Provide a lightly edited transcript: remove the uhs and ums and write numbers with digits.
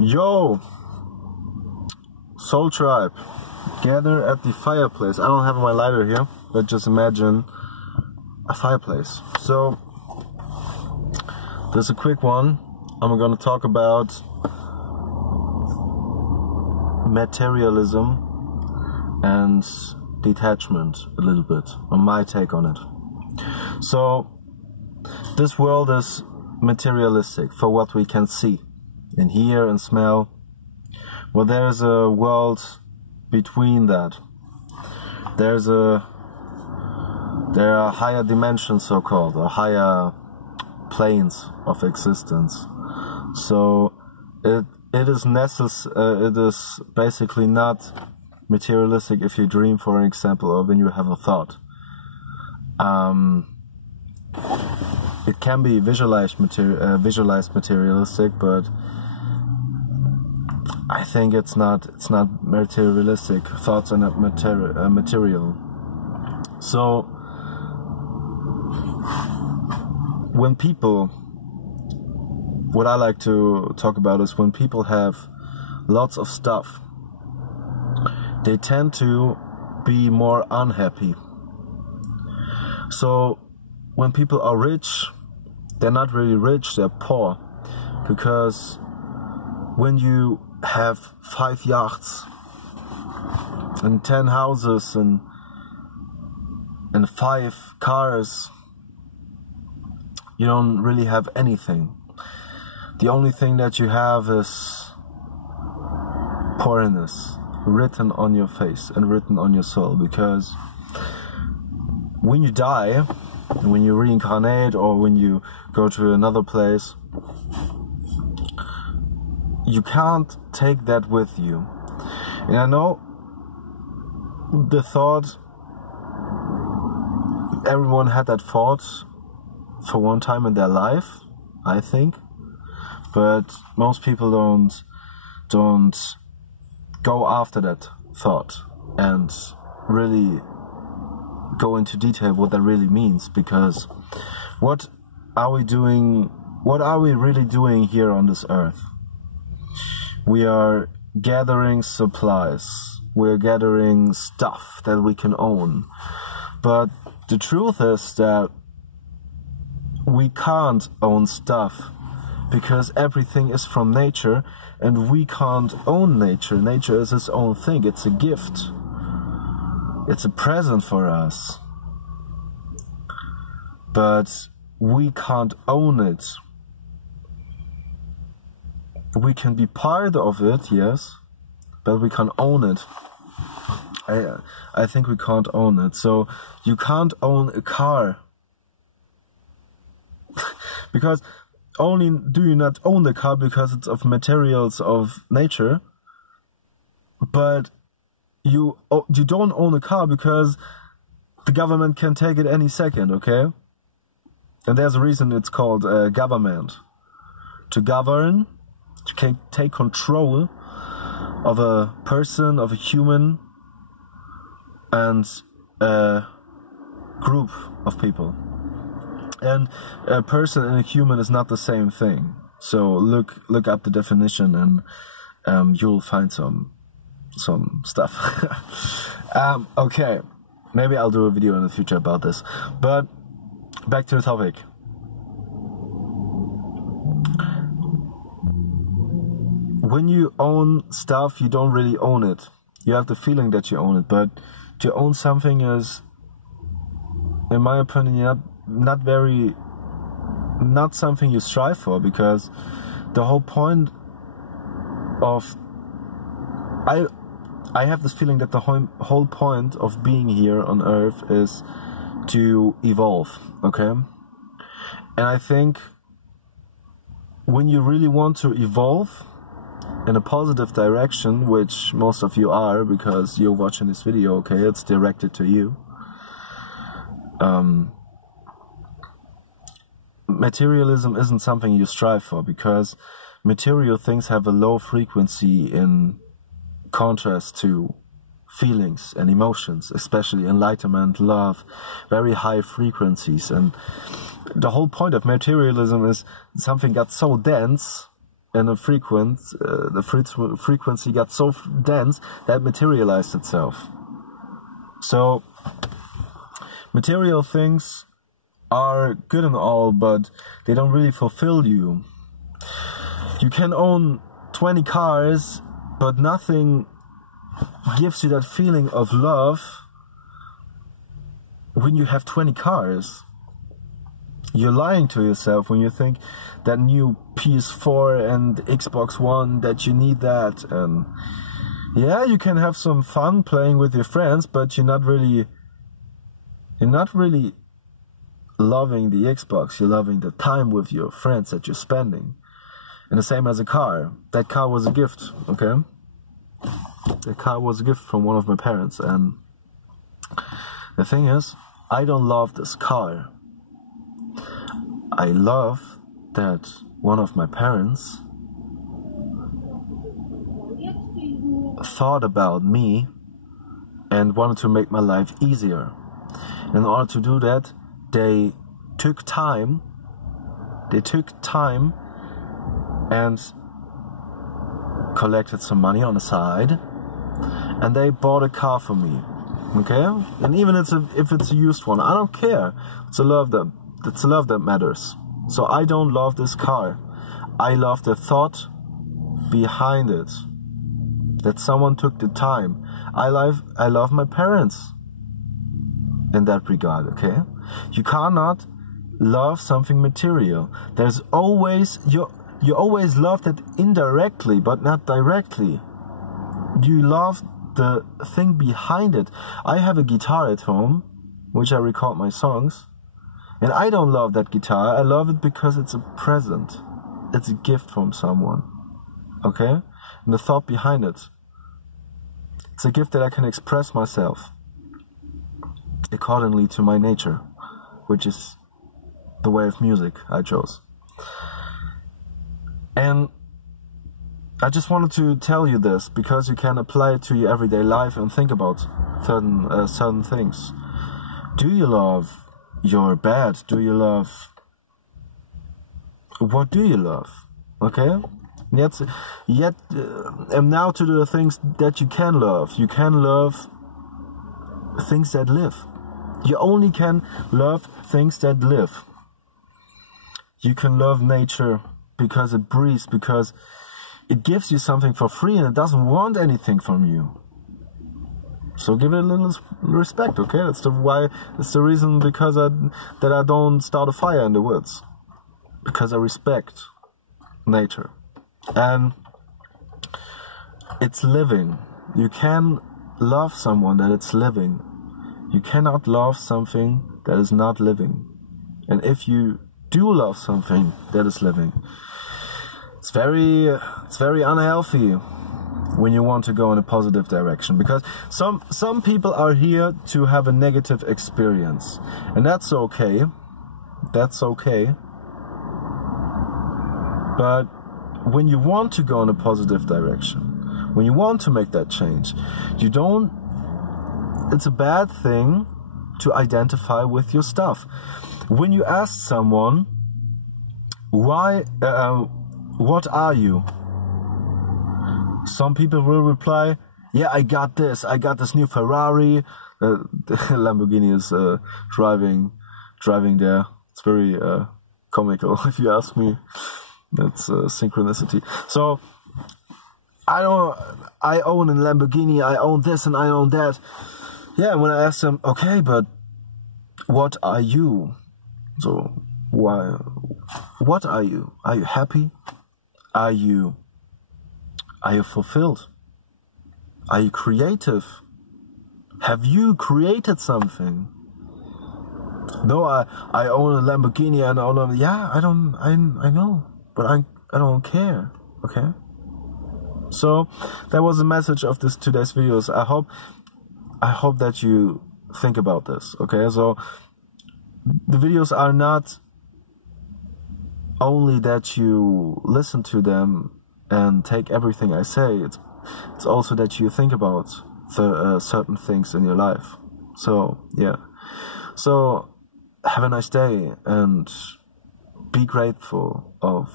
Yo, Soul Tribe, gather at the fireplace. I don't have my lighter here, but just imagine a fireplace. So, there's a quick one. I'm gonna talk about materialism and detachment a little bit, on my take on it. So, this world is materialistic for what we can see and hear and smell. Well, there's a world between that. There are higher dimensions, so-called, or higher planes of existence. So it is basically not materialistic if you dream, for an example, or when you have a thought. It can be visualized materialistic, but I think it's not materialistic. Thoughts are not material. So when people, what I like to talk about is when people have lots of stuff, they tend to be more unhappy. So when people are rich, they're not really rich, they're poor. Because when you have 5 yachts and 10 houses and 5 cars, you don't really have anything. The only thing that you have is poorness written on your face and written on your soul. Because when you die, when you reincarnate, or when you go to another place, you can't take that with you. And I know the thought, everyone had that thought for one time in their life, I think, but most people don't go after that thought and really go into detail what that really means. Because what are we really doing here on this earth? We are gathering supplies, we're gathering stuff that we can own. But the truth is that we can't own stuff, because everything is from nature, and we can't own nature. Nature is its own thing, it's a gift. It's a present for us. But we can't own it. We can be part of it, yes, but we can't own it. I think we can't own it. So you can't own a car. Because only do you not own the car because it's of materials of nature, but you don't own a car because the government can take it any second, okay? And there's a reason it's called government. To govern, to take control of a person, of a human, and a group of people. And a person and a human is not the same thing. So look up the definition, and you'll find some stuff. Okay, maybe I'll do a video in the future about this. But back to the topic. When you own stuff, you don't really own it. You have the feeling that you own it, but to own something is, in my opinion, not something you strive for. Because the whole point of, I have this feeling that the whole point of being here on Earth is to evolve, okay? And I think when you really want to evolve in a positive direction, which most of you are, because you're watching this video, okay, it's directed to you. Materialism isn't something you strive for, because material things have a low frequency in contrast to feelings and emotions, especially enlightenment, love, very high frequencies. And the whole point of materialism is something got so dense and the frequency got so dense that materialized itself. So material things are good and all, but they don't really fulfill you. You can own 20 cars, but nothing gives you that feeling of love when you have 20 cars. You're lying to yourself when you think that new PS4 and Xbox One, that you need that. And yeah, you can have some fun playing with your friends, but you're not really loving the Xbox. You're loving the time with your friends that you're spending. And the same as a car. That car was a gift, okay? The car was a gift from one of my parents, and the thing is, I don't love this car. I love that one of my parents thought about me and wanted to make my life easier. In order to do that, they took time and collected some money on the side, and they bought a car for me, okay? And even if it's a used one, I don't care. It's a love that matters. So I don't love this car. I love the thought behind it, that someone took the time. I love my parents in that regard, okay? You cannot love something material. There's always, you always love it indirectly, but not directly. You love the thing behind it. I have a guitar at home, which I record my songs, and I don't love that guitar. I love it because it's a present. It's a gift from someone, okay? And the thought behind it. It's a gift that I can express myself accordingly to my nature, which is the way of music I chose. And I just wanted to tell you this because you can apply it to your everyday life and think about certain things. Do you love your bed? Do you love... What do you love? Okay? And now to the things that you can love. You can love things that live. You only can love things that live. You can love nature because it breathes, because it gives you something for free and it doesn't want anything from you. So give it a little respect, okay? That's the reason that I don't start a fire in the woods. Because I respect nature. And it's living. You can love someone that it's living. You cannot love something that is not living. And if you do love something that is living, it's very unhealthy when you want to go in a positive direction, because some people are here to have a negative experience, and that's okay. That's okay. But when you want to go in a positive direction, when you want to make that change, it's a bad thing to identify with your stuff. When you ask someone, what are you? Some people will reply, yeah, I got this new Ferrari. Lamborghini is driving there. It's very comical, if you ask me. That's synchronicity. So I own a Lamborghini, I own this and I own that. Yeah, when I ask them, okay, but what are you? So what are you? Are you happy? Are you fulfilled? Are you creative? Have you created something? No, I own a Lamborghini and all of, yeah, I know, but I don't care, okay? So that was the message of today's videos. I hope that you think about this, okay? So the videos are not only that you listen to them and take everything I say. It's also that you think about certain things in your life. So yeah. So have a nice day and be grateful of